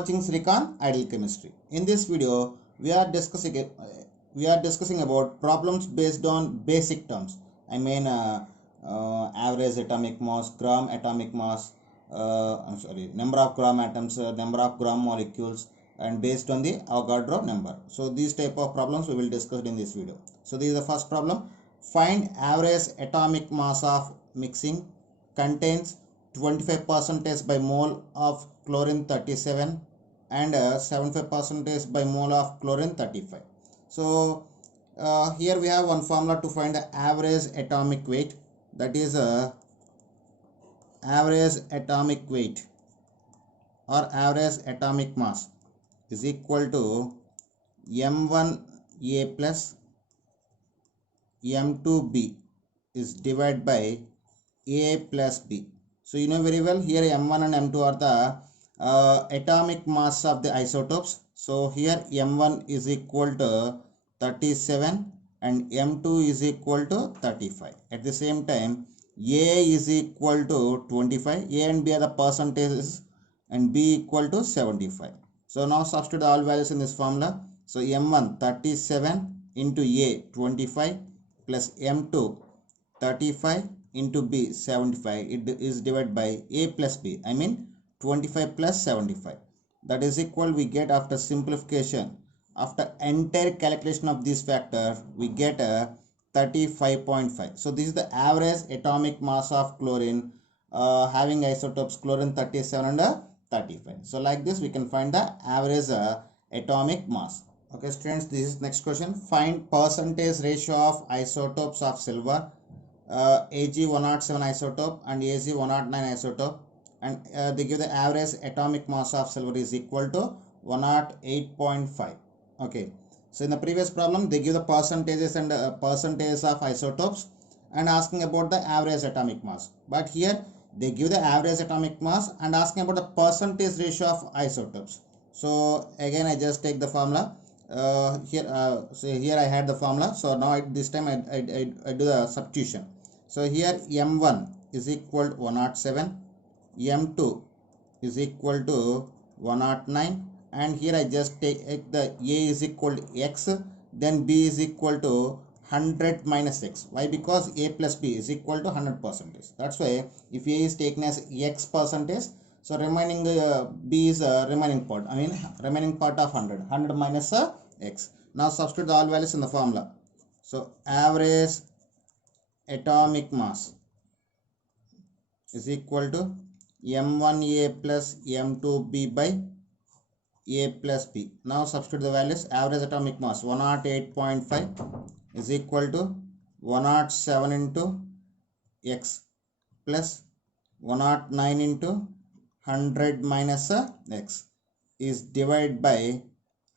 watching Srikant Ideal Chemistry. In this video, we are discussing about problems based on basic terms. I mean, average atomic mass, gram atomic mass, number of gram atoms, number of gram molecules, and based on the Avogadro number. So these type of problems we will discuss in this video. So this is the first problem. Find average atomic mass of mixing contains 25% by mole of chlorine 37 and 75% by mole of chlorine 35. So here we have one formula to find the average atomic weight, that is average atomic weight or average atomic mass is equal to m1a plus m2b is divided by a plus b. So you know very well here m1 and m2 are the atomic mass of the isotopes. So here m1 is equal to 37 and m2 is equal to 35. At the same time, a is equal to 25. A and b are the percentages and b equal to 75. So now substitute all values in this formula. So m1 37 into a 25 plus m2 35 into b 75. It is divided by a plus b. I mean 25 plus 75. That is equal, we get after simplification, after entire calculation of this factor, we get a 35.5. So this is the average atomic mass of chlorine having isotopes chlorine 37 and 35. So like this we can find the average atomic mass. Okay students, this is next question. Find percentage ratio of isotopes of silver, Ag107 isotope and Ag109 isotope, and they give the average atomic mass of silver is equal to 108.5. Okay, so in the previous problem they give the percentages and percentage of isotopes and asking about the average atomic mass, but here they give the average atomic mass and asking about the percentage ratio of isotopes. So again I just take the formula. So here I had the formula, so now this time I do the substitution. So here m1 is equal to 107, m2 is equal to 109, and here I just take the a is equal to x, then b is equal to 100 minus x. Why? Because a plus b is equal to 100%. That's why if a is taken as x percentage, so remaining b is remaining part, I mean remaining part of 100 minus x. Now substitute all values in the formula. So average atomic mass is equal to m1a plus m2b by a plus b. Now substitute the values. Average atomic mass 108.5 is equal to 107 into x plus 109 into 100 minus x is divided by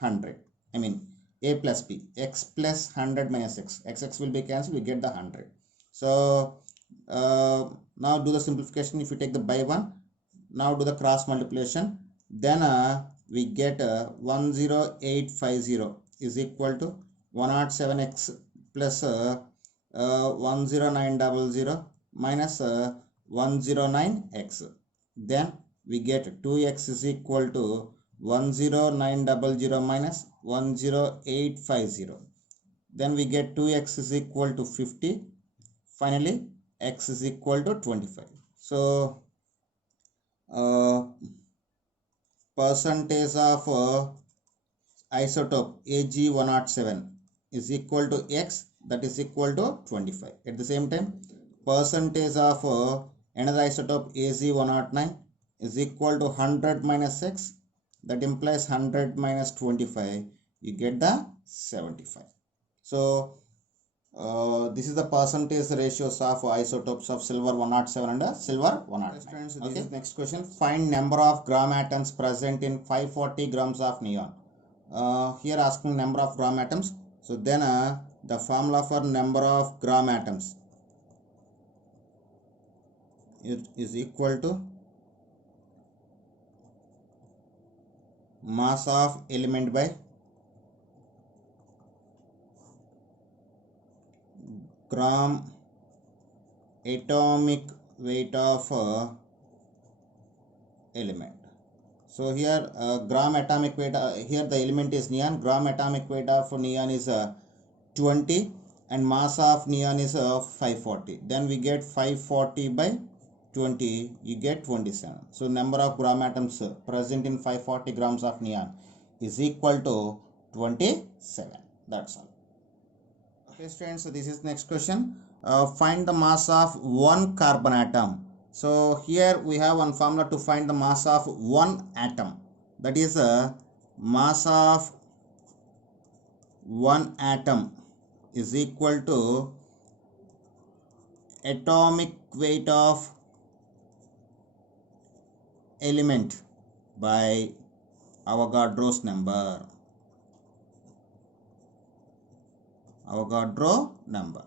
100. I mean a plus b, x plus 100 minus x will be cancelled, we get the 100. So now do the simplification. If you take the by 1, now do the cross multiplication, then we get 10850 is equal to 107x plus 10900 minus 109x. Then we get 2x is equal to 10900 minus 10850. Then we get 2x is equal to 50. Finally x is equal to 25. So percentage of isotope Ag107 is equal to x, that is equal to 25. At the same time, percentage of another isotope Ag109 is equal to 100 minus x, that implies 100 minus 25, you get the 75. So this is the percentage ratios of isotopes of silver 107 and silver 109. Okay. This is next question. Find number of gram atoms present in 540 grams of neon. Here asking number of gram atoms. So then the formula for number of gram atoms is equal to mass of element by gram atomic weight of element. So here gram atomic weight, here the element is neon. Gram atomic weight of neon is 20 and mass of neon is 540. Then we get 540 by 20, you get 27. So number of gram atoms present in 540 grams of neon is equal to 27. That's all. Okay students, so this is next question. Find the mass of one carbon atom. So here we have one formula to find the mass of one atom. That is mass of one atom is equal to atomic weight of element by Avogadro's number. Avogadro number.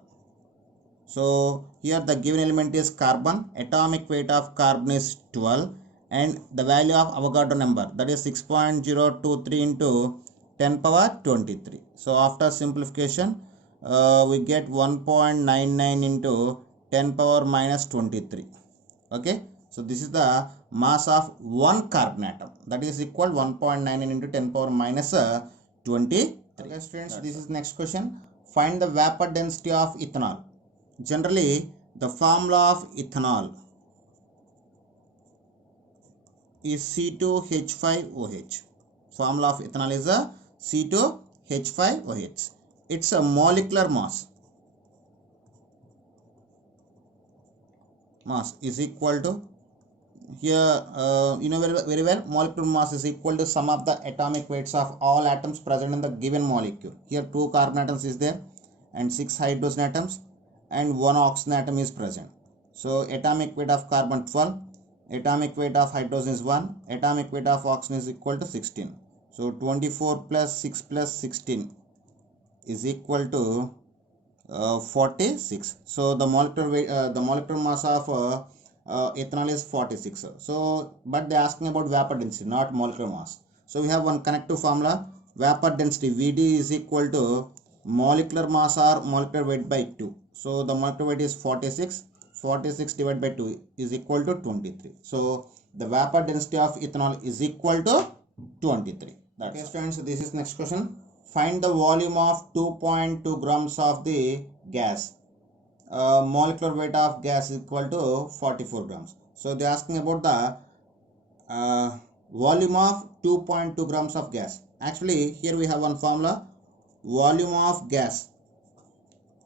So here the given element is carbon. Atomic weight of carbon is 12 and the value of Avogadro number, that is 6.023 into 10 power 23. So after simplification we get 1.99 into 10 power minus 23. Okay, so this is the mass of one carbon atom, that is equal 1.99 into 10 power minus 23. Okay students, this is next question. Find the vapor density of ethanol. Generally the formula of ethanol is C2H5OH. Formula of ethanol is a C2H5OH. It's a molecular mass. Mass is equal to, here you know very well, molecular mass is equal to sum of the atomic weights of all atoms present in the given molecule. Here 2 carbon atoms is there and 6 hydrogen atoms and 1 oxygen atom is present. So atomic weight of carbon 12, atomic weight of hydrogen is 1, atomic weight of oxygen is equal to 16. So 24 plus 6 plus 16 is equal to 46. So the molecular weight, the molecular mass of ethanol is 46. So but they are asking about vapor density, not molecular mass. So we have one connective formula. Vapor density Vd is equal to molecular mass or molecular weight by 2. So the molecular weight is 46. 46 divided by 2 is equal to 23. So the vapor density of ethanol is equal to 23. That's okay students, this is next question. Find the volume of 2.2 grams of the gas. Molecular weight of gas is equal to 44 grams. So they are asking about the volume of 2.2 grams of gas. Actually here we have one formula. Volume of gas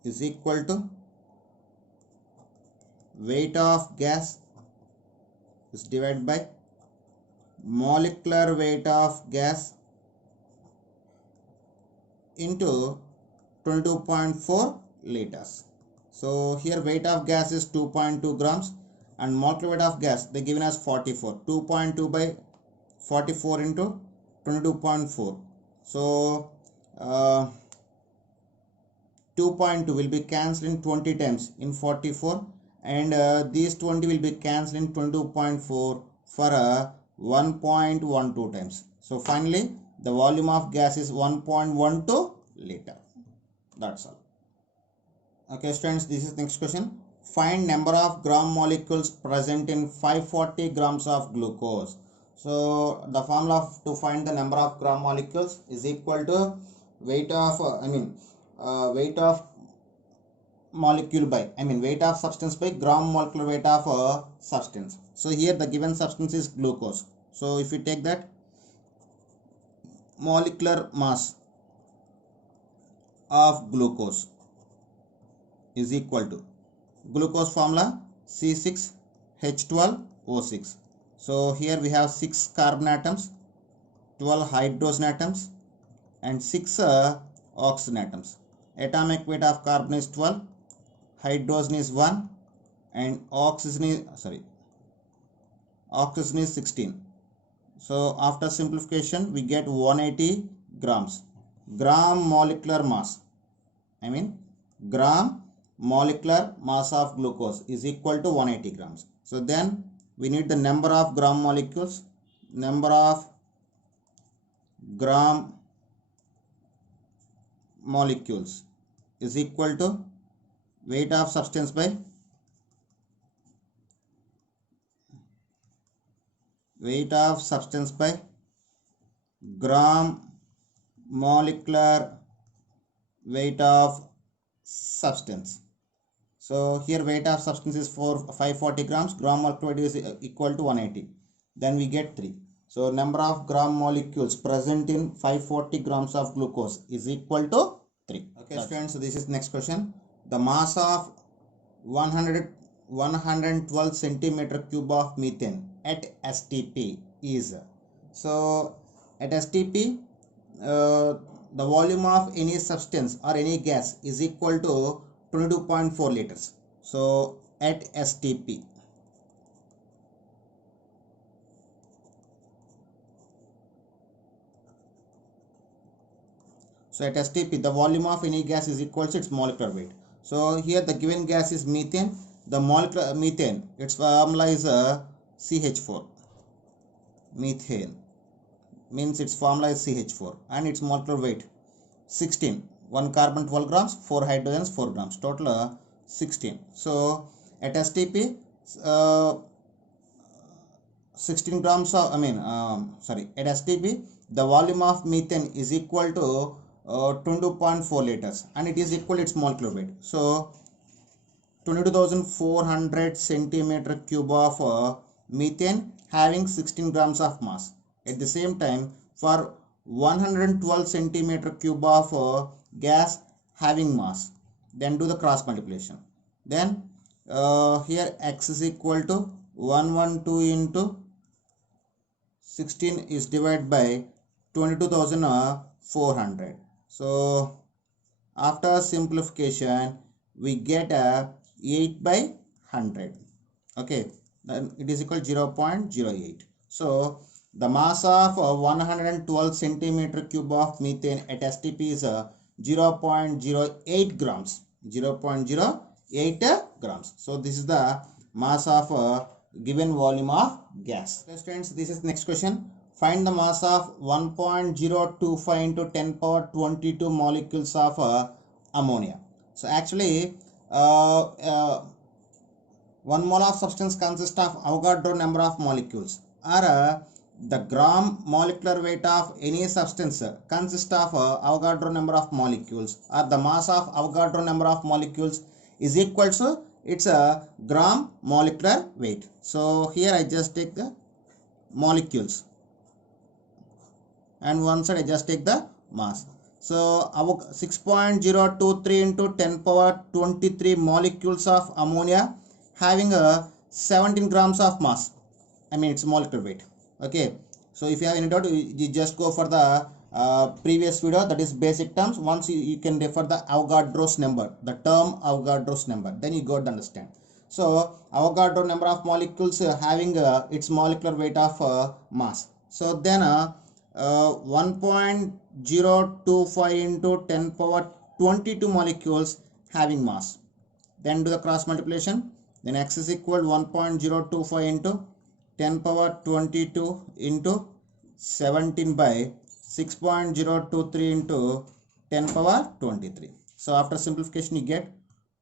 is equal to weight of gas is divided by molecular weight of gas into 22.4 liters. So here weight of gas is 2.2 grams and molecular weight of gas they given us 44. 2.2 by 44 into 22.4. So 2.2 will be cancelled in 20 times in 44 and these 20 will be cancelled in 22.4 for 1.12 times. So finally the volume of gas is 1.12 liter. That's all. Okay students, this is next question. Find number of gram molecules present in 540 grams of glucose. So the formula to find the number of gram molecules is equal to weight of weight of molecule by weight of substance by gram molecular weight of substance. So here the given substance is glucose. So if you take that, molecular mass of glucose is equal to glucose formula C6H12O6. So here we have 6 carbon atoms, 12 hydrogen atoms and 6 oxygen atoms. Atomic weight of carbon is 12, hydrogen is 1 and oxygen is 16. So after simplification we get 180 grams. Gram molecular mass, gram molecular mass of glucose is equal to 180 grams. So then we need the number of gram molecules. Number of gram molecules is equal to weight of substance by weight of substance by gram molecular weight of substance. So here weight of substance is 540 grams, gram molecular weight is equal to 180. Then we get 3. So number of gram molecules present in 540 grams of glucose is equal to 3. Okay students, so this is next question. The mass of 112 centimeter cube of methane at STP is. So at STP, the volume of any substance or any gas is equal to 22.4 liters. So at STP, the volume of any gas is equal to its molecular weight. So here the given gas is methane. The molecular methane, its formula is CH4. Methane means its formula is CH4 and its molecular weight 16. 1 carbon 12 grams, 4 hydrogens 4 grams, total 16. So at STP, 16 grams of at STP the volume of methane is equal to 22.4 liters and it is equal to its molecular weight. So 22,400 centimeter cube of methane having 16 grams of mass. At the same time, for 112 centimeter cube of gas having mass, then do the cross multiplication. Then here x is equal to 112 into 16 is divided by 22,400. So after simplification, we get a 8 by 100. Okay, then it is equal to 0.08. So the mass of 112 centimeter cube of methane at STP is 0.08 grams. 0.08 grams. So this is the mass of given volume of gas. Okay, students, this is next question. Find the mass of 1.025 into 10 power 22 molecules of ammonia. So actually 1 mole of substance consists of Avogadro number of molecules, or the gram molecular weight of any substance consists of Avogadro number of molecules, or the mass of Avogadro number of molecules is equal to its gram molecular weight. So here I just take the molecules and one side I just take the mass. So 6.023 into 10 power 23 molecules of ammonia having a 17 grams of mass. Its molecular weight. Okay. So if you have any doubt, you just go for the previous video, that is basic terms. Once you can refer the Avogadro's number, the term Avogadro's number, then you got to understand. So Avogadro number of molecules having its molecular weight of mass. So then 1.025 into 10 power 22 molecules having mass. Then do the cross multiplication. Then x is equal to 1.025 into 10 power 22 into 17 by 6.023 into 10 power 23. So after simplification you get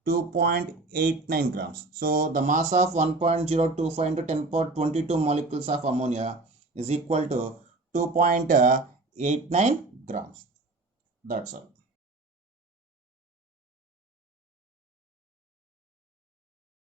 2.89 grams. So the mass of 1.025 into 10 power 22 molecules of ammonia is equal to 2.89 grams. That's all.